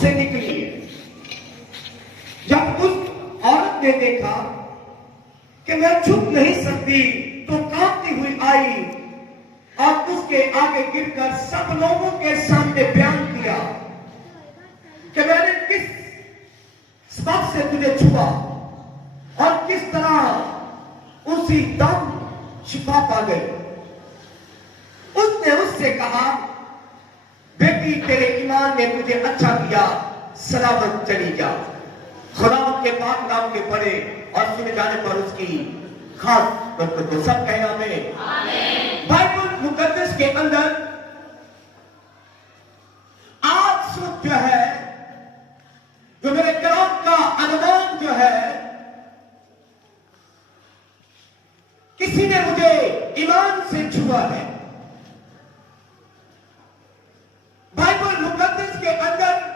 से निकली है। जब उस औरत ने देखा कि मैं छुप नहीं सकती, तो कांपती हुई आई और उसके आगे गिरकर सब लोगों के सामने बयान किया कि मैंने किस सबब से तुझे छुआ और किस तरह उसी दम शिफा पा गई। उसने उससे कहा, बेटी तेरे ईमान ने तुझे अच्छा किया, सलामत चली जा। खुदा के पाक नाम के पढ़े और सुने जाने पर उसकी खास बरकत हो। सब कहे आमीन। बाइबल मुकद्दस के अंदर आज सुबह जो है, जो मेरे कलाम का अनुमान जो है, किसी ने मुझे ईमान से छुआ है। बाइबल मुकद्दस के अंदर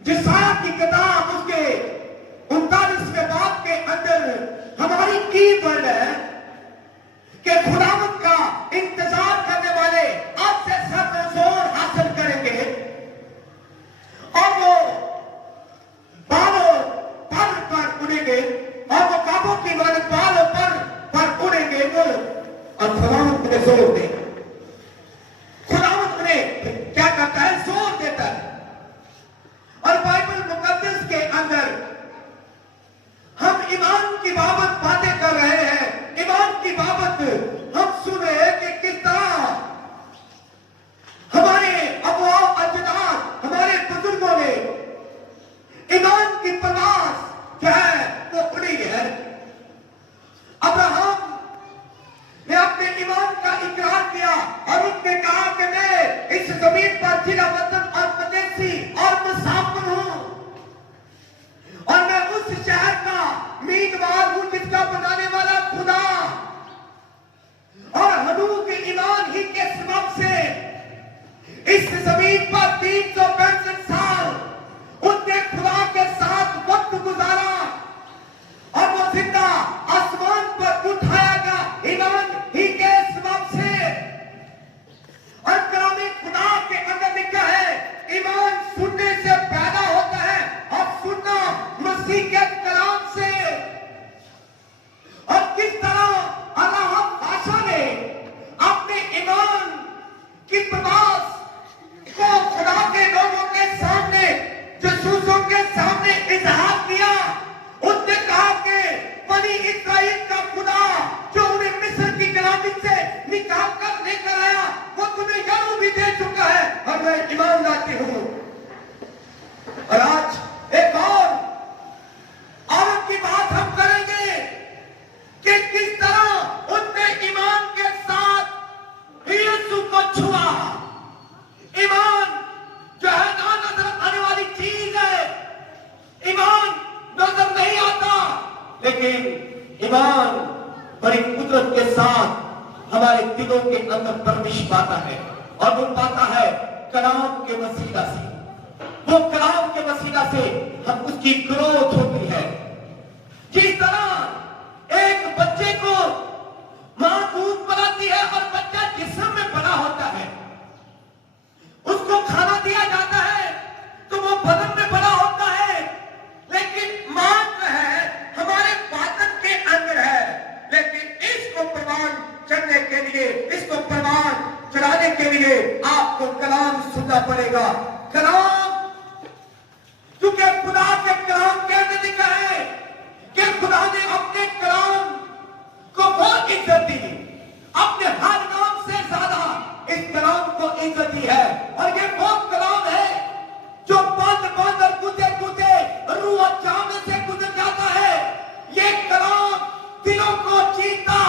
यशायाह की किताब उसके 39वें बाब के अंदर हमारी की वर्ड है कि खुदावंद का इंतजार करने वाले आज से सब जोर हासिल करेंगे और वो बालों पर उड़ेंगे और वो काबों की माने बालों पर उड़ेंगे वो, और खुदावंद उन्हें जोर देंगे। खुदावंद उन्हें क्या करता है? जोर देता है। और बाइबल मुकद्दस के अंदर हम ईमान की बाबत बातें कर रहे हैं। ईमान की बाबत हम सुन रहे हैं कि किस तरह हमारे अबुआ अजदाद, हमारे बुजुर्गों ने ईमान की परवाज़ जो है वो उड़ी है। अब्राहम ने अपने ईमान का इकरार किया और उसने कहा कि मैं इस जमीन पर जिला वतन और परदेसी और मुसाफिर हूं और मैं उस शहर का उम्मीदवार हूं जिसका बनाने वाला खुदा। और हनूक के ईमान ही के सबब से इस जमीन पर 365 साल उसने खुदा के साथ वक्त गुजारा और वो जिंदा आसमान पर उठाया गया ईमान ही के सबब से। और कलामे खुदा के अंदर लिखा है, ईमान सुनने से पैदा होता है और सुनना मसीह के कलाम से। और किस तरह अल्लाह बादशाह ने अपने ईमान की प्रवास को खुदा के लोगों के सामने, जसूसों के सामने इजहार किया। उसने कहा कि बनी इस्राएल का खुदा जो उन्हें मिस्र की गुलामी से निकाल कर लेकर आया, वो तुम्हें यूं भी दे चुका है और मैं ईमान लाती हूं। और आज एक और औरत की बात हम करेंगे कि किस तरह उसने ईमान के साथ यीशु को छुआ। ईमान जो है ना नजर आने वाली चीज है। ईमान नजर नहीं आता, लेकिन ईमान बड़ी कुदरत के साथ हमारे दिलों के अंदर प्रवेश पाता है और वो पाता है कलाम के वसीला से। वो कलाम के वसीला से हम उसकी ग्रोथ होती है। जिस तरह एक बच्चे को मां दूध पिलाती है और बच्चा जिस्म में बड़ा होता है, उसको खाना दिया जाता है तो वो बदन में बड़ा होता है, लेकिन मां जो है हमारे बातन के अंदर है। लेकिन इसको प्रमाण चढ़ने के लिए, इसको प्रमाण चढ़ाने के लिए आपको कलाम सुनना पड़ेगा। कलाम, क्योंकि खुदा के कलाम के अंदर लिखा है कि खुदा ने अपने कलाम को बहुत इज्जत दी, अपने हर नाम से ज्यादा इस कलाम को इज्जत दी है। और ये वो कलाम है जो बंद बंद और कूदे कूदे रूह जामे से गुजर जाता है। ये कलाम दिलों को जीता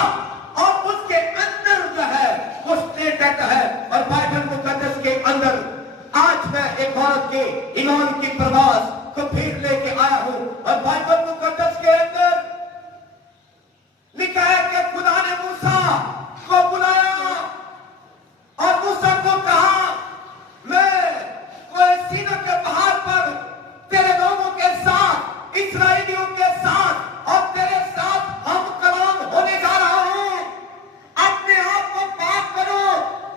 और उसके अंदर जो है वो स्टेट रहता है। और बाइबल मुकद्दस के अंदर आज मैं एक औरत के ईमान की प्रवास को फिर लेके आया हूं। और बाइबल मुकद्दस के अंदर लिखा है कि खुदा ने मूसा को बुलाया और मूसा को कहा, मैं कोई सीना के पहाड़ पर तेरे लोगों के साथ, इस्राएलियों के साथ और तेरे साथ हम कलाम होने जा रहा हूं। अपने आप को पाक करो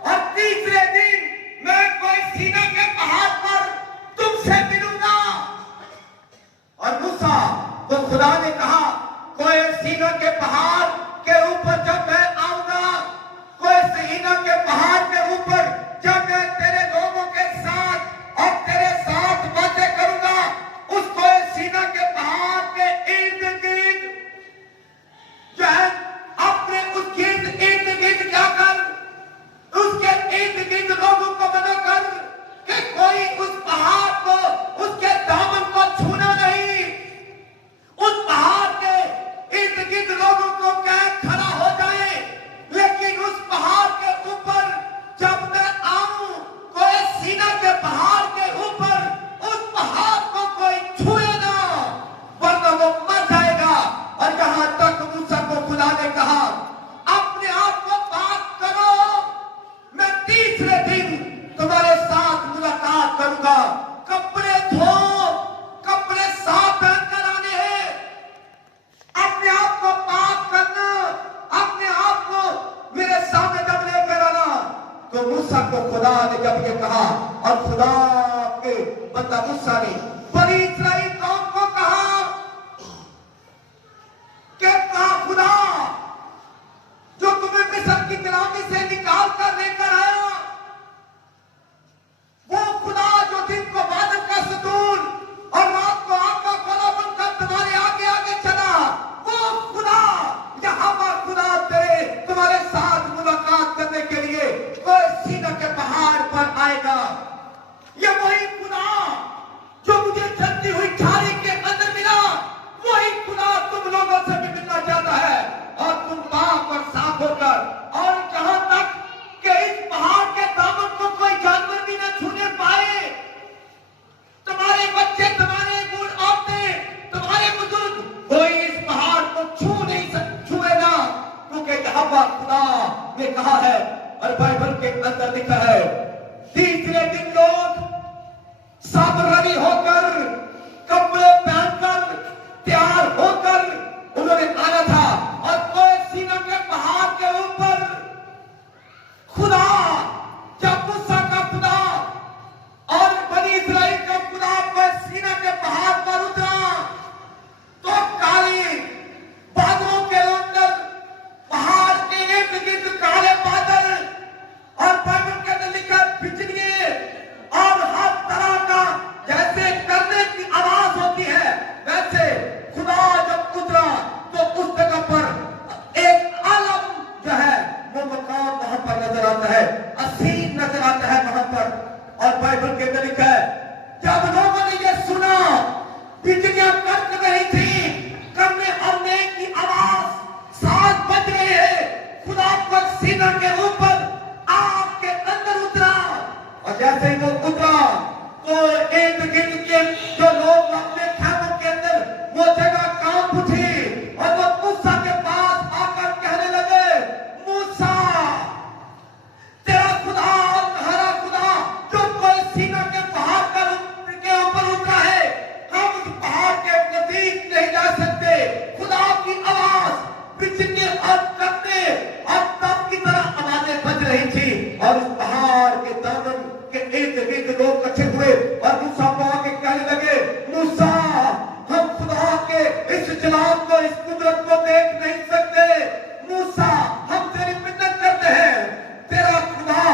और तीसरे दिन मैं कोई सीना के पहाड़ पर और खुदा के बंदा मूसा ने बनी इस्राएल कौम को कहा कि खुदा जो तुम्हें मिस्र की गुलामी से निकाल कर लेकर आया, वो खुदा जो दिन को बादल का सतून और रात को आग का गोला बनकर तुम्हारे आगे आगे चला, वो खुदा यहाँ पर खुदा तेरे तुम्हारे साथ मुलाकात करने के लिए कोई सीना के पहाड़ पर आएगा। ये वही खुदा जो मुझे चलती हुई झाड़ी के अंदर मिला, वही खुदा तुम लोगों से भी मिलना चाहता है। और तुम पाक और साफ होकर, और जहां तक कि इस पहाड़ के दामन को कोई जानवर भी न छूने पाए, तुम्हारे बच्चे, तुम्हारे बूढ़ औरतें, तुम्हारे बुजुर्ग, कोई इस पहाड़ को छूएगा, क्योंकि यहाँ पर खुदा ने कहा है और बाइबल के अंदर लिखा है, तीसरे दिन लोग सब रेडी होकर, कपड़े पहनकर, तैयार होकर उन्होंने आना था। और कोई सीना के पहाड़ के ऊपर खुदा, जब मूसा का खुदा और बनी इस्राएल का खुदा कोई सीना के पहाड़ पर उतरा, तो काली बादलों के अंदर, पहाड़ के इर्द गिर्द काले बादल, और बाइबल के अंदर लिखा बिजलियां और हर तरह का जैसे करने की आवाज होती है, वैसे खुदा जब उतरा तो उस जगह पर एक आलम जो है वो मकाम वहां पर नजर आता है, असीम नजर आता है वहां पर। और बाइबल के अंदर लिखा है, जब लोगों ने ये सुना, बिजलियां कड़क रही थी, करने अरने की आवाज, सांस बज रही है, खुदा को सीना के ऊपर आग के अंदर उतरा। और जैसे ही वो उतरा तो इर्द गिर्द के जो लोग अपने खेमों के अंदर, वो जगह कांप उठी और वो मूसा के पास आकर कहने लगे, मूसा, तेरा खुदा हमारा खुदा जो कोई सीना के पहाड़ के ऊपर उतरा है, हम उस पहाड़ के नजदीक नहीं जा सकते। खुदा की आवाज बिजली और करने और तब की तरह आवाजें बज रही थी, और उस पहाड़ के दामन के इर्द गिर्द लोग इकट्ठे हुए और मूसा को आके कहने लगे, मूसा, हम खुदा के इस जलाल को, इस कुदरत को देख नहीं सकते। मूसा, हम तेरी मिन्नत करते हैं, तेरा खुदा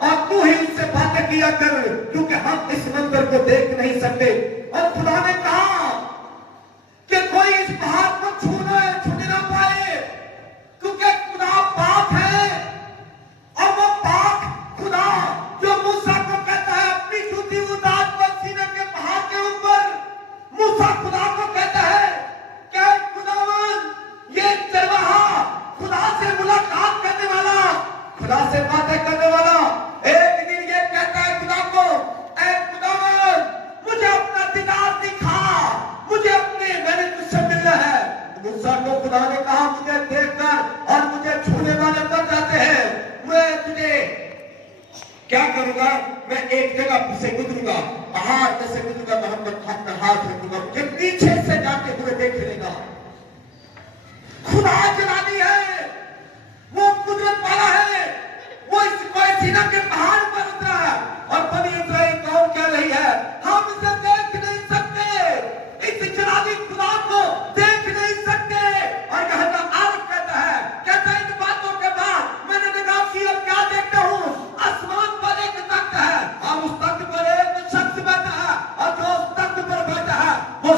और तू ही उससे बातें किया कर, क्योंकि हम इस मंदिर को देख नहीं सकते। और खुदा ने कहा कि कोई इस पहाड़ को छूने ना पाए, क्योंकि खुदा पाक है। और वो पाक खुदा जो मूसा को कहता है अपनी शुद्धि उतार को सीने के पहाड़ के ऊपर, मूसा खुदा को कहता है, क्या खुदावन, ये चरवाहा, खुदा से मुलाकात करने वाला, खुदा से बातें करने वाला, एक दिन ये कहता है खुदा को, ऐ खुदावन, मुझे अपना दीदार दिखा, मुझे मैंने तुझसे मिलना है। मूसा को खुदा ने कहा, मुझे देखकर और मुझे छूने वाले बन जाते हैं, मैं तुझे क्या करूंगा, मैं एक जगह से गुजरूंगा, पहाड़ में से गुजरूंगा, मैं अपना हाथ रखूंगा, मुझे पीछे से जाते हुए देख लेगा। खुदा जलाली है, वो कुदरत वाला है, वो इस कोई सीना के पहाड़ पर उतरा है। और बनी इस्राएल कौम कह रही है, हम इसे देख नहीं सकते, इस जलाली खुदा को देख नहीं सकते। और कहता आरफ कहता है, कहता इन बातों के बाद मैंने निगाह की और क्या देखता हूँ, आसमान पर एक तख्त है और उस तख्त पर एक शख्स बैठा है, और जो उस तख्त पर बैठा है वो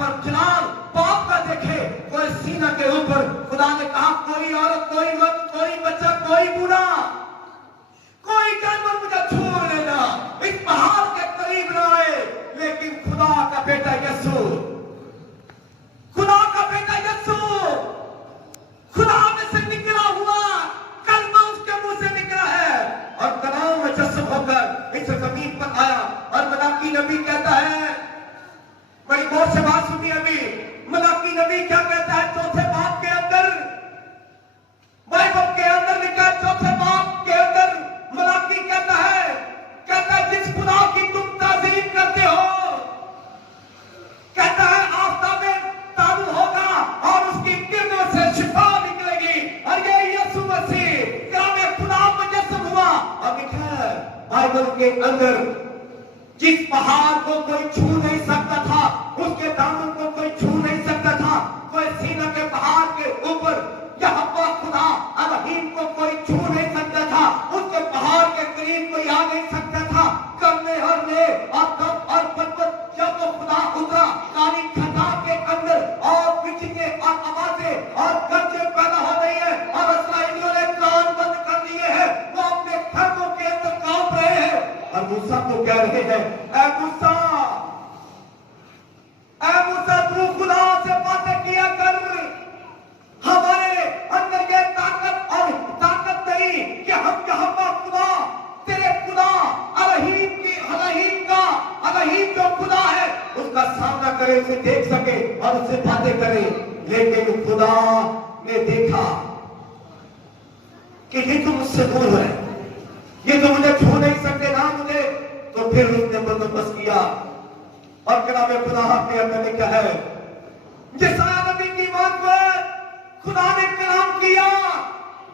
पर जलाल बाप का देखे, कोई सीना के ऊपर। खुदा ने कहा कोई औरत, कोई मर्द, कोई बच्चा, कोई बूढ़ा, कोई जानवर मुझे छू लेना, इस पहाड़ के करीब ना आए। लेकिन खुदा का बेटा यीशु, खुदा का बेटा यीशु, खुदा में से निकला हुआ कलमा उसके मुंह से निकला है और तनाव में जस्म होकर इस जमीन पर आया। और मलाकी नबी कहता है, बड़ी गौर से बात सुनिए अभी, मलाकी नबी क्या कहता है चौथे बाब के अंदर, बाइबल के अंदर लिखा है चौथे बाब के अंदर मलाकी कहता है जिस खुदा की तुम ताज़ीम करते हो, कहता है आफ़ताबे तारू होगा और उसकी किरणों से शिफा निकलेगी। और ये यीशु मसीह कलामे खुदा मुजस्सम हुआ। और लिखा है बाइबल के अंदर, जिस पहाड़ को कोई छू नहीं सकता था, उसके दामन को कोई छू नहीं सकता था, कोई सीना के पहाड़ के ऊपर यहोवा खुदा अल्लाह को कोई छू नहीं सकता था, उसके पहाड़ के करीब कोई आ नहीं सकता था। कमरे और ले और कब और पर्वत जब वो खुदा उतरा काली खड्डा के अंदर और बिजली और आवाजें और गर्जे पैदा हो रही है और इस्राएलियों ने कान बंद कर लिए हैं, वो अपने घरों के अंदर कांप रहे हैं। और मूसा को कह रहे हैं, ऐ मूसा तू खुदा से बातें किया कर, हमारे अंदर ये ताकत नहीं कि हम यहोवा खुदा, तेरे खुदा अल्लाह जो खुदा है उसका सामना करे, उसे देख सके और उससे बातें करे। लेकिन खुदा ने देखा कि ये तो मुझसे दूर है, ये तो मुझे छू नहीं सकते ना मुझे, तो फिर उसने बंदोबस्त किया। और कलामे खुदा के अंदर लिखा है, यशायाह नबी की बात पर खुदा ने कलाम किया,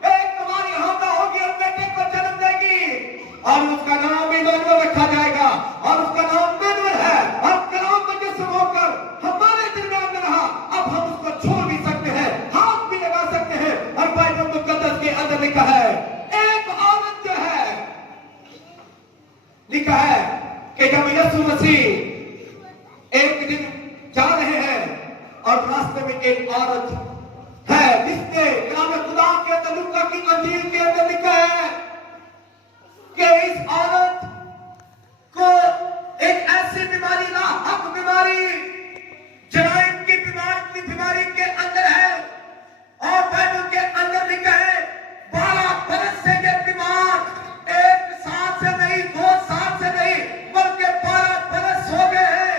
एक तुम्हारी होगा होगी और बेटे को जन्म देगी और उसका नाम इम्मानुएल रखा जाएगा। और उसका नाम इम्मानुएल है और कलाम मुजस्सम होकर हमारे दरमियान में रहा। अब हम उसको छू भी सकते हैं, हाथ भी लगा सकते हैं। और बाइबल मुकद्दस के अंदर लिखा है, एक औरत जो है, लिखा है कि जब यीशु मसीह एक दिन जा रहे हैं और रास्ते में एक औरत है जिसने कलामे खुदा के अंदर लूका की अंजील के अंदर लिखा है कि इस औरत को एक ऐसी बीमारी, नाहक बीमारी, जराइम की बीमारी के अंदर है। और बाइबल के अंदर लिखा है 12 बरस से ये बीमार, 1 साल से नहीं, 2 साल से नहीं, बल्कि 12 बरस हो गए हैं।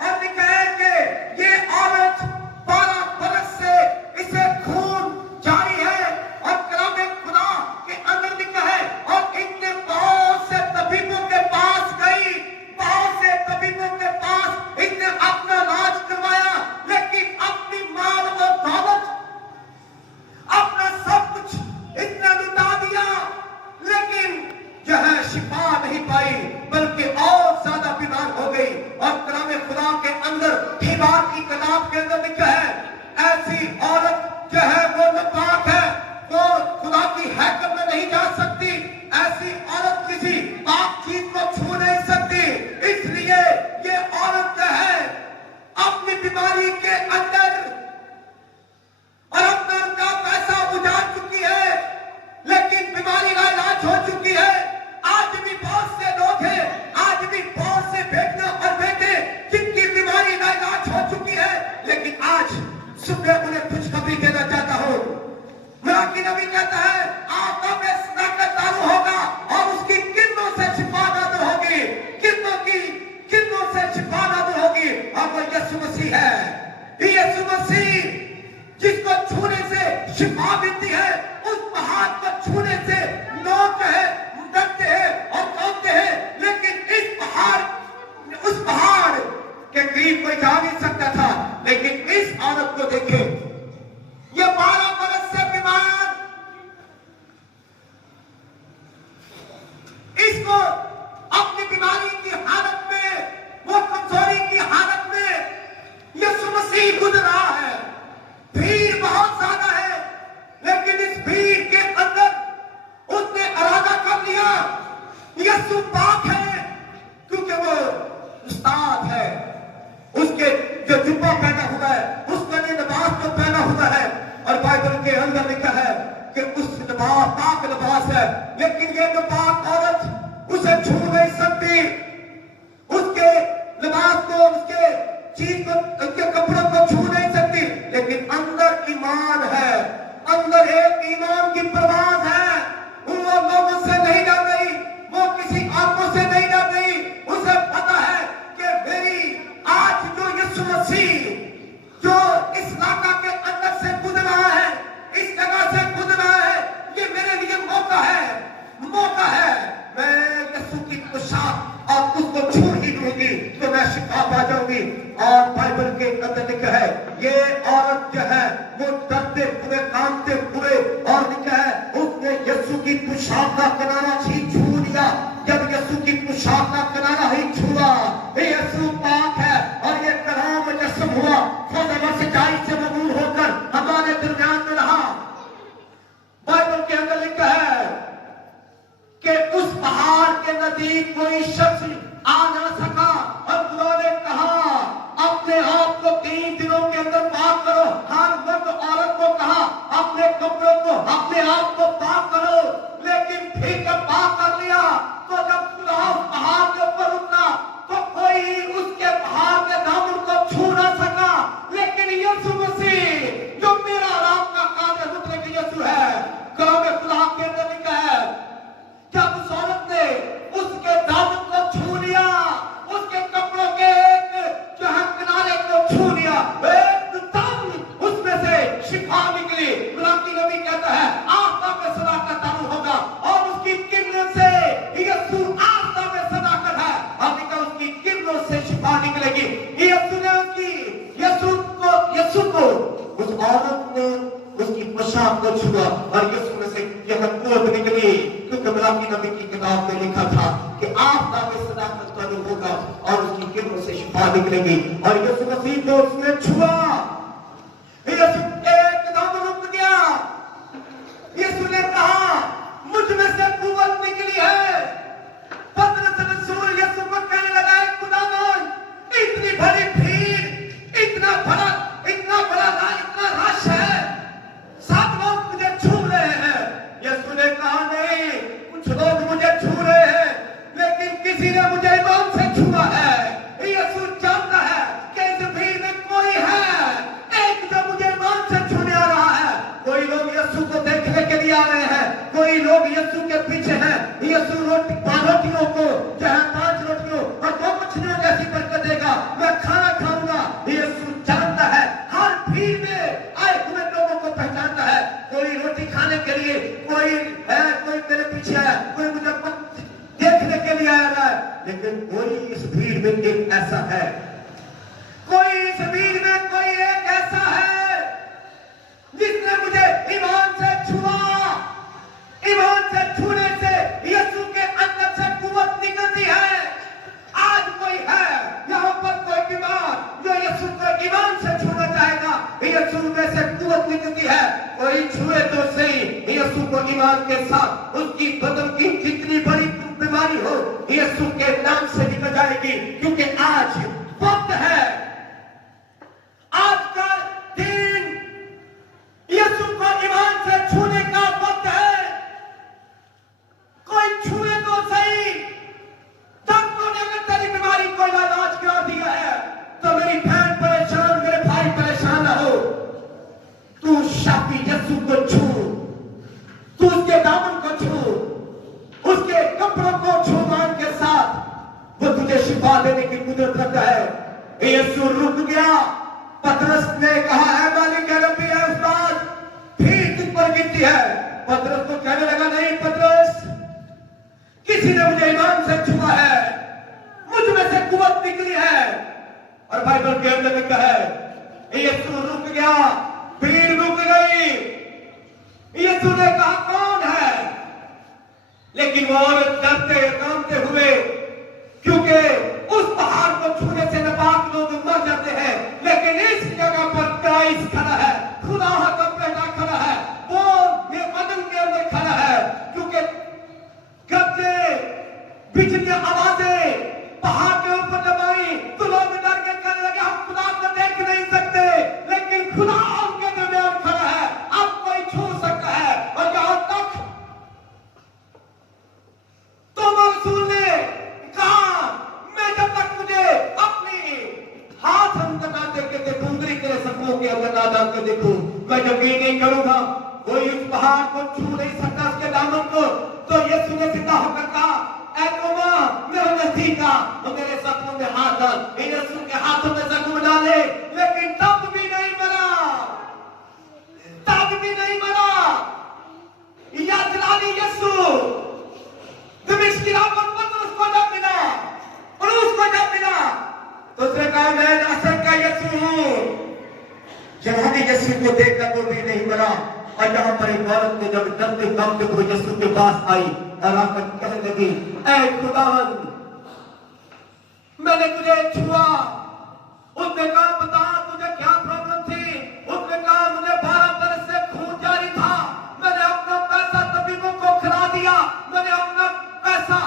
और लिखा है कि ये औरत 12 बरस से इसे खून जारी है। और कलामे खुदा के अंदर लिखा है, और इतने बहुत से तबीबों के पास गई, बहुत से तबीबों के पास इतने अपना इलाज करवाया, लेकिन अपनी माल और दौलत, अपना सब कुछ इतना लुटा दिया, लेकिन जो है शिफा नहीं पाई, बल्कि और ज्यादा बीमार हो गई। और कलामे खुदा के अंदर हिबार की किताब के अंदर लिखा है, ऐसी औरत जो है वो नापाक है, वो खुदा की हैकल में नहीं जा सकती, ऐसी औरत किसी पाक चीज को छू नहीं सकती। इसलिए ये औरत जो है अपनी बीमारी के अंदर और अपना पैसा उजाड़ चुकी है, लेकिन बीमारी का इलाज हो चुकी है। आज भी बहुत से लोग हैं, आज भी बहुत से बेटियां और बेटे जिनकी बीमारी का इलाज हो चुकी है, लेकिन आज सुबह उन्हें खुशखबरी देना चाहता हूं। मलाकी नबी कहता है आका में ताकत तारू होगा और उसकी किरणों से शिफा नाज़िल होगी, किरणों से शिफा नाज़िल होगी। और वो यीशु मसीह है, यीशु मसीह जिसको छूने से शिफा मिलती है। उस पहाड़ को छूने से लोग जो है डरते हैं और कांपते हैं, लेकिन उस पहाड़ के करीब कोई जा नहीं सकता था। लेकिन इस औरत को देखे, ये 12 बरस से बीमार, इसको अपनी बीमारी की हालत में, वो कमजोरी की हालत में यीशु मसीह गुजर रहा है। भीड़ बहुत ज्यादा है, लेकिन इस भीड़ के अंदर उसने इरादा कर लिया यीशु पाक है, क्योंकि वो उस्ताद है। उसके जो जुब्बा कि उस लिबास पाक लिबास है, लेकिन ये नापाक औरत उसे छू नहीं सकती, उसके लिबास को, उसके चीज को, उसके कपड़ों को छू नहीं सकती, लेकिन अंदर ईमान है, अंदर एक ईमान की परवाज है। वो लोगों से नहीं डर रही, वो किसी आंखों से नहीं डर रही, उसे पता है कि मेरी आज जो यीशु मसीह जो इस इलाका के अंदर से गुजर रहा है, इस जगह से गुजर रहा है, ये मेरे लिए मौका है, मौका है। मैं यीशु की पोशाक और उसको छू ही दूंगी तो मैं शिफा पा जाऊंगी। और बाइबल के अंदर लिखा है ये औरत जो है वो डरते हुए, कांपते हुए, और लिखा है उसने यीशु की पोशाक का किनारा ही छू लिया। जब यीशु की पोशाक का किनारा ही छुआ, यीशु पाक है और ये कलाम मुजस्सम हुआ, खुदा सच्चाई से मबूर होकर हमारे दरमियान में रहा। बाइबल के अंदर लिखा है कि उस पहाड़ के नजदीक कोई शख्स आ ना सका, और खुदा ने कहा अपने आप को 3 दिनों के अंदर पाक करो। हर मर्द औरत को कहा अपने कपड़ों को, अपने आप को पाक करो। लेकिन ठीक है, पाक कर लिया, तो जब खुदा पहाड़ के ऊपर उतरा तो कोई उसके पहाड़ के दामन को छू ना सका। लेकिन यीशु मसीह जो मेरा आराम का कादिर उतरे के यीशु है, कलाम खुदा के अंदर लिखा है जब उस औरत ने उसके दामन को छू लिया, उसके कपड़ों के एक जो है किनारे को छू लिया, एकदम उसमें से शिफा निकली। खुदा की नबी कहता है आस्था में सदाकत चालू होगा, और उसकी किरणों से यीशु आस्था में सदाकत है, और उसकी किरणों से शिफा निकलेगी। यीशु ने यीशु को उस औरत ने उसकी पोशाक को छुआ, और यीशु में से यह कुव्वत निकली, क्योंकि मलाकी नबी की किताब में लिखा था कि आस्था में सदाकत चालू होगा और उसकी किरणों से शिफा निकलेगी। और यीशु मसीह को उसने छुआ, यीशु एकदम रुक गया। यीशु ने कहा मुझ में से कुव्वत निकली है। पतरस रसूल यीशु को कहने लगा खुदावन, इतनी बड़ी भीड़, इतना बड़ा इतना रश है, सब लोग मुझे छू रहे हैं। यीशु ने कहा नहीं, कुछ लोग मुझे छू रहे हैं, लेकिन किसी ने मुझे ईमान से छुआ है। यीशु जानता है कि इस भीड़ में कोई है, एक जो मुझे ईमान से छूने आ रहा है। कोई लोग यीशु को देखने के लिए आ रहे हैं, कोई लोग यीशु के पीछे हैं। यीशु रोटियों को, चाहे 5 रोटियों और 2 मछलियों जैसी बरकत देगा, मैं खाना खाऊंगा। यीशु जानता है, हर भीड़ में आए हुए लोगों को पहचानता है। कोई रोटी खाने के लिए, कोई है, कोई मेरे पीछे है, कोई मुझे देखने के लिए आया है, लेकिन कोई इस भीड़ में एक ऐसा है, कोई इस भीड़ में कोई एक ऐसा है जिसने मुझे ईमान से छुआ। ईमान से छूने से यीशु के अंदर से कुव्वत निकलती है। आज कोई है यहाँ पर कोई बीमार जो यीशु को ईमान से छूना चाहेगा, यीशु में से कुव्वत निकलती है। कोई छुए तो सही, यीशु को ईमान के साथ उसकी बदन की जितनी बड़ी बीमारी हो यीशु के नाम से निकल जाएगी, क्योंकि आज वक्त है, आज का दिन यीशु को ईमान से छूने का वक्त है। कोई छुए तो सही। डॉक्टरों ने अगर तेरी बीमारी को इलाज करा दिया है तो मेरी बहन परेशान, मेरे भाई परेशान ना हो। तू शाफी यीशु को छू, तू उसके दामन को छू, उसके कपड़ों को छू मान के साथ, वो तुझे शिफा देने की कुदरत रखता है। यीशु रुक गया। पतरस ने कहा है मालिक रब्बी है उस्ताद, भीड़ तुझ पर गिरती है। पतरस तो कहने लगा नहीं पतरस, किसी ने मुझे ईमान से छुआ है, मुझ में से कुव्वत निकली है। और बाइबल के अंदर लिखा है यीशु रुक गया, भीड़ रुक गई। यीशु ने कहा कौन है, लेकिन वो औरत डरते कांपते हुए, क्योंकि उस पहाड़ को छूने से नापाक लोग मर जाते हैं, लेकिन इस जगह पर क्राइस्ट खड़ा है, खुदा का बेटा खड़ा है, वो ये बदन के अंदर खड़ा है। क्योंकि गरजे, बिजली आवाजें पहाड़ के ऊपर दबाई तो लोग डर के कहने लगे हम खुदा को देख नहीं सकते, लेकिन खुदा उनके दरमियान खड़ा है, अब कोई छू सकता है। और के देखो, मैं जब ये नहीं करूंगा, कोई उस पहाड़ को छू नहीं सकता उसके दामन को। तो यीशु ने सीधा होकर कहा, ऐ तोमा, मेरे नजदीक आ और मेरे जख्मों में हाथ डाल। यीशु के हाथों में जख्म डाले, लेकिन तब भी नहीं मरा, तब भी नहीं मरा। याद दिला दी यीशु दमिश्क की राह पर पतरस को जब मिला, पौलुस को जब मिला, तो उसने कहा, मैं नासरत का यीशु हूं। जब यीशु को देखकर वो भी नहीं मरा। और यहाँ पर एक औरत ने जब डरते कांपते हुए यीशु के पास आई और आकर कहने लगी, ऐ खुदावंद, मैंने तुझे छुआ। उसने कहा, बता तुझे क्या प्रॉब्लम थी? उसने कहा, मुझे 12 बरस से खून जारी था, मैंने अपना पैसा तबीबों को खिला दिया, मैंने अपना पैसा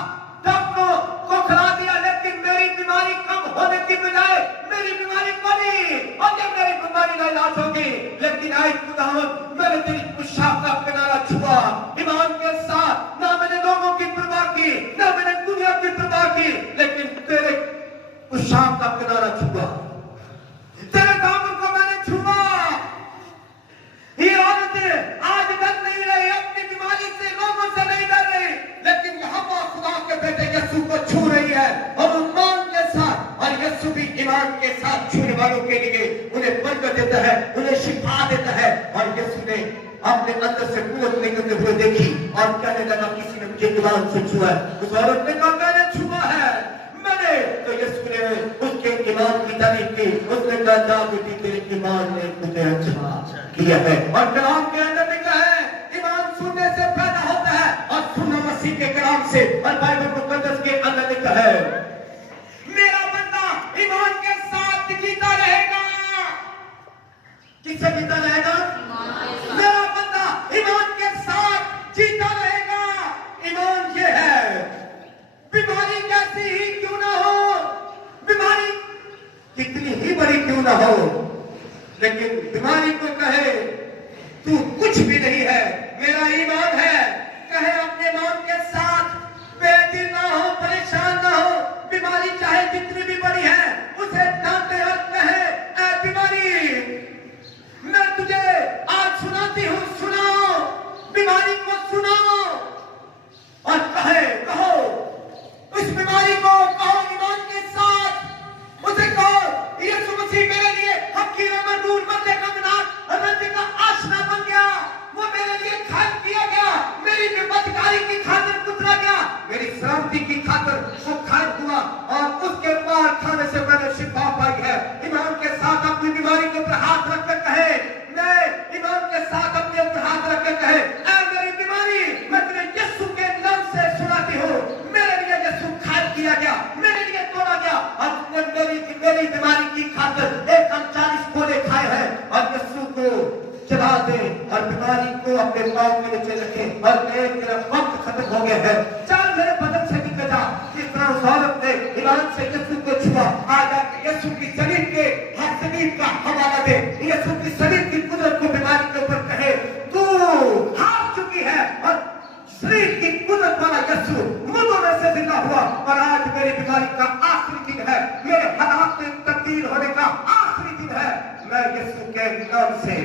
डॉक्टरों को खिला दिया, लेकिन मेरी बीमारी कम होने की बजाय मेरी बीमारी बढ़ी। और जब मेरी बीमारी का इलाज होगी, लेकिन आई खुदावंद, मैंने तेरी पेशाब का किनारा छुआ ईमान के साथ। ना मैंने लोगों की परवाह की, ना मैंने दुनिया की परवाह की, लेकिन तेरे पेशाब का किनारा छुआ, तेरे दामन को मैंने छुआ। ये औरत आज डर नहीं रही अपनी बीमारी से, लोगों से नहीं डर रही, लेकिन यहाँ पर खुदा के बेटे यीशु को छू रही है और ईमान के साथ। और यीशु भी ईमान के साथ छूने वालों के लिए उन्हें बरकत देता है, उन्हें शिफा देता है। और यीशु ने अपने अंदर से कुव्वत निकलते हुए देखी और कहने लगा, किसी ने मुझे ईमान से छुआ है। उस औरत ने कहा, मैंने छुआ है, मैंने। तो यीशु ने उसके ईमान की तारीफ की। उसने कहा, जा बेटी, तेरे ईमान ने तुझे अच्छा किया है। और कलाम के अंदर लिखा है, ईमान सुनने से पैदा होता है और सुनना मसीह के कलाम से। और बाइबल मुकद्दस के अंदर लिखा है, मेरा बंदा ईमान के साथ जीता रहेगा। किससे जीता रहेगा? मेरा बंदा ईमान के साथ जीता रहेगा। ईमान ये है, बीमारी कैसी ही क्यों ना हो, बीमारी कितनी ही बड़ी क्यों ना हो, लेकिन बीमारी को कहे तू कुछ भी नहीं है, मेरा ईमान है, कहे अपने ईमान के साथ, बेदिल ना हो, परेशान ना हो। बीमारी चाहे जितनी भी बड़ी है, उसे डांटे और कहे, ऐ बीमारी, मैं तुझे आज सुनाती हूँ, सुनो, बीमारी को सुनो। और कहो उस बीमारी को, कहो ईमान के साथ, उसे कहो, यीशु मसीह मेरे लिए हकीम और नूर बंदे का मीनार और बंदे का आशना बन गया। वो मेरे लिए खान किया गया, मेरी बदकारी की खातिर कुतरा गया, मेरी सलामती की खातिर वो खान हुआ। और उसके मार खाने से मैंने शिफा पाई है। ईमान के साथ अपनी बीमारी के ऊपर हाथ रखकर कहे, मैं ईमान के साथ अपने ऊपर हाथ रखकर कहे, ऐ मेरी बीमारी, मैं तुझे यीशु के नाम से सुनाती हूँ, मेरे लिए यीशु खान किया गया, मेरे लिए तोड़ा गया। और मेरी बीमारी की खातिर 140 कोड़े खाए हैं। और यीशु को चला दे और बीमारी को अपने पांव के नीचे रखे। और मेरा वक्त खत्म हो गया है, चल मेरे बदन से निकल जा। जिस तरह उस औरत ने ईमान से यीशु को छुआ, आज आके यीशु की शरीर के हर शरीर का हवाला दे, यीशु की शरीर की कुदरत को बीमारी के ऊपर कहे, तू हार चुकी है। और शरीर की कुदरत वाला यीशु मुर्दों में से जिंदा हुआ। और आज मेरी बीमारी का आखिरी दिन है, मेरे हालात में तब्दील होने का आखिरी दिन है। मैं यीशु के नाम से,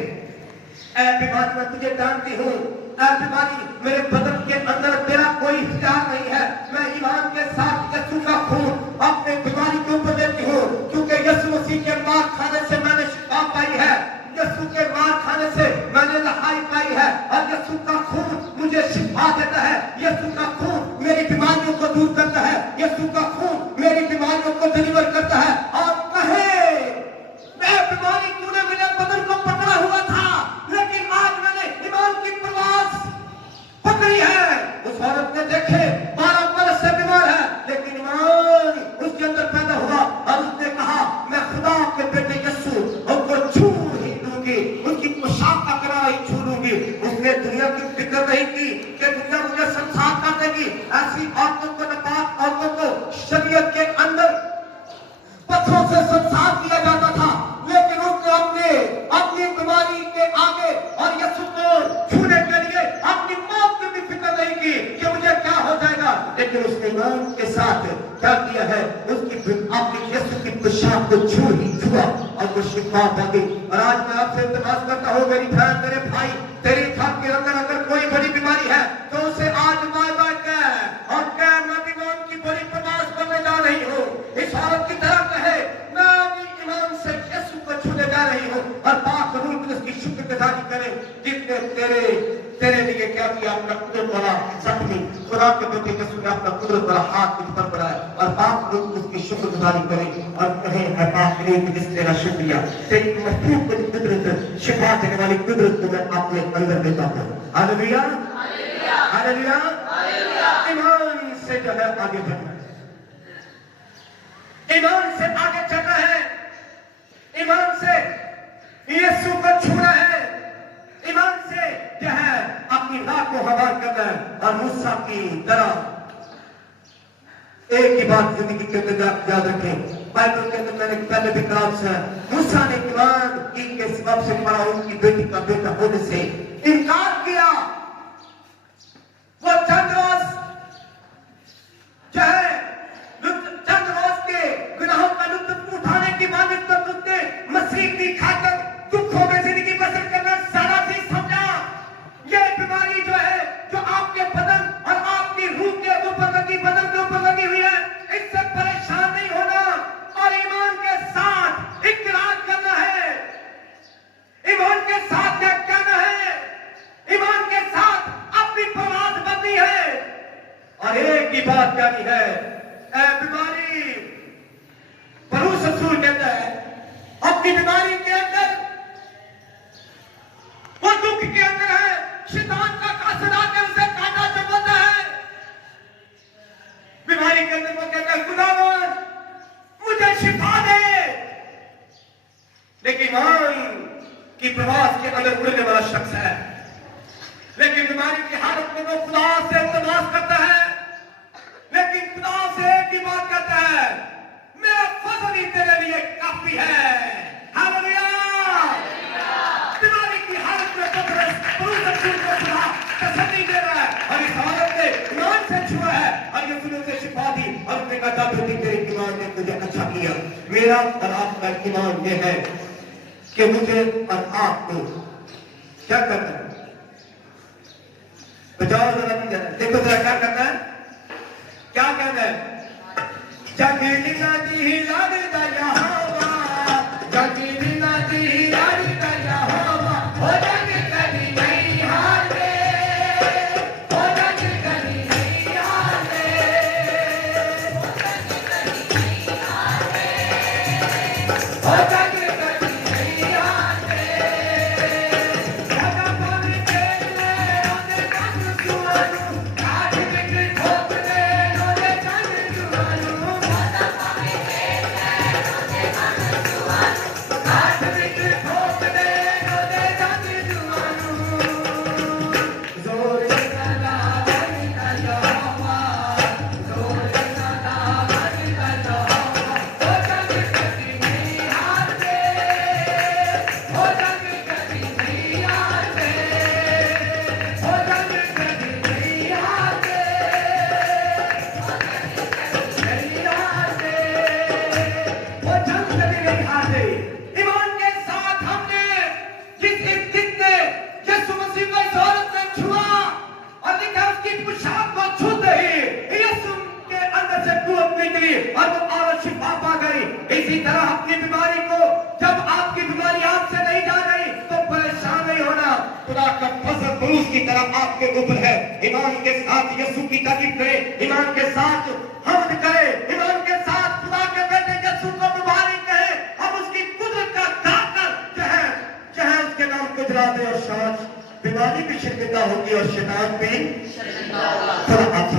ऐ बीमारी, मैं तुझे जानती हूँ, ऐ बीमारी, मेरे बदन के अंदर तेरा कोई इख्तियार नहीं है। मैं ईमान के साथ यीशु का खून अपने बीमारी के ऊपर देती हूँ, क्योंकि यीशु मसीह के मार खाने से मैंने शिफा पाई है, यीशु के मार खाने से मैंने रहाई पाई है। और यीशु का खून मुझे शिफा देता है, यीशु का खून मेरी बीमारियों को दूर करता है, यीशु का खून मेरी बीमारियों को डिलीवर करता है। और कहे, मैं बीमारी तूने मेरे बदन को पकड़ा हुआ था, लेकिन आज मैंने ईमान की प्रवास पकड़ी है। उस औरत ने देखे 12 बरस से बीमार है, लेकिन ईमान उसके अंदर पैदा हुआ। और उसने कहा, मैं खुदा के बेटे यीशु उनको छू ही लूंगी, उनकी पोशाक का किनारा ही छू लूंगी। उसने दुनिया की फिक्र नहीं की कि दुनिया मुझे संसार काटेगी, और वो शिफा पागी। और आज मैं आपसे इल्तिमास करता हूँ मेरी बहन, मेरे भाई, तेरी छाती के अंदर अगर कोई बड़ी बीमारी है तो उसे आज बाय बाय कह और कह मैं ईमान की बड़ी प्रवास करने जा रही हूँ। इस औरत की तरह कहे मैं अभी ईमान से यीशु को छूने जा रही हूँ और पाक रूह में उसकी शुक्रगुजारी करे जिसने तेरे लिए क्या किया, अपना कुदरत वाला जख्मी खुदा के बेटे यीशु ने अपना कुदरत वाला हाथ मुझ पर बढ़ाया और पाक रूह में उसकी शुक्रगुजारी करे और कहे है पाक रूह जिस तेरा शुक्रिया, तेरी महफूज बड़ी कुदरत, शिफा देने वाली कुदरत को मैं अपने अंदर देता हूँ। Hallelujah hallelujah hallelujah. ईमान से जो है आगे बढ़ना है, ईमान से आगे चलना है, ईमान से यीशु को छूना है, ईमान से जो है अपनी राह को हवार करना है। और मूसा की तरह एक ही बात जिंदगी के अंदर याद रखें, बाइबल के अंदर मैंने पहले भी कहा है, मूसा ने ईमान की के सबब से पड़ा उनकी बेटी का बेटा होने से इनकार किया। वो चंद रोज जो है चंद रोज के गुनाहों का लुत्फ उठाने की मान्यता उसने मसीह की खातर दुखों में जिंदगी बसर करना सारा भी समझा। ये बीमारी जो है जो आपके बदन और आपकी रूह के ऊपर लगी, बदन के ऊपर लगी हुई है, इससे परेशान नहीं होना और ईमान के साथ इकरार करना है, ईमान के साथ क्या कहना है, ईमान के साथ अपनी प्रवास बननी है। और एक ही बात कहनी है, ऐ बीमारी परूस रसूल कहता है अपनी बीमारी के अंदर, वो दुख के अंदर है, शैतान का कासर आकर उसे काटा चबाता है। बीमारी के अंदर वो कहता है खुदावन मुझे शिफा दे, लेकिन ईमान की प्रवास के अंदर उड़ने वाला शख्स है, लेकिन बीमारी की हालत में वो खुदा से इल्तिमास करता है, लेकिन खुदा से एक ही बात करता है, मेरा फजल ही तेरे लिए काफी है। हालेलुया। बीमारी की हालत में तसल्ली दे रहा है और इस हालत में ईमान से छुआ है और यीशु ने उसे शिफा दी और उसने कहा बेटी तेरे ईमान ने तुझे अच्छा किया। मेरा और आपका ईमान ये है कि मुझे और आपको क्या करना है, बचाओ जरा नहीं जाना, देखो जरा क्या करना है, क्या कहना है, जगीली नदी लगता यहोवा, जगीली नदी लगता यहोवा, हो जग कभी नहीं हारे, हो जग कभी नहीं हारे, हो जग कभी नहीं हारे, हो जग कभी नहीं हारे। जगह पानी खेलने रोने कान सुआनु, काट बिगड़ ठोकने रोने कान सुआनु, जगह पानी खेलने रोने कान सुआनु, काट बिगड़ ठोकने रोने कान सुआनु। जोर लगा बनी का यहोवा, जोर लगा बनी का यहोवा, हो जग कभी नहीं हारते, हो जग कभी नहीं हारते, हो जग कभी नहीं हारते, हो जग कभी नहीं हारते, वो जंग कभी नहीं हारते। ईमान के साथ हमने जिसने यीशु मसीह को इस औरत ने छुआ और लिखा उसकी पोशाक को छूते ही यीशु के अंदर से कुव्वत निकली और वो औरत शिफा पा गई। इसी तरह अपनी बीमारी को, जब आपकी बीमारी आपसे नहीं जा रही तो परेशान नहीं होना, खुदा का फजल बरूस की तरह आपके ऊपर है। ईमान के साथ यीशु की तारीफ करें, ईमान के साथ हमद करें, ईमान के साथ खुदा के बेटे यीशु को मुबारक कहें, हम उसकी कुदरत का ताकत जो है उसके नाम को जला दे और शांत बीमारी भी शर्मिंदा होगी और शैतान भी। खुदा आप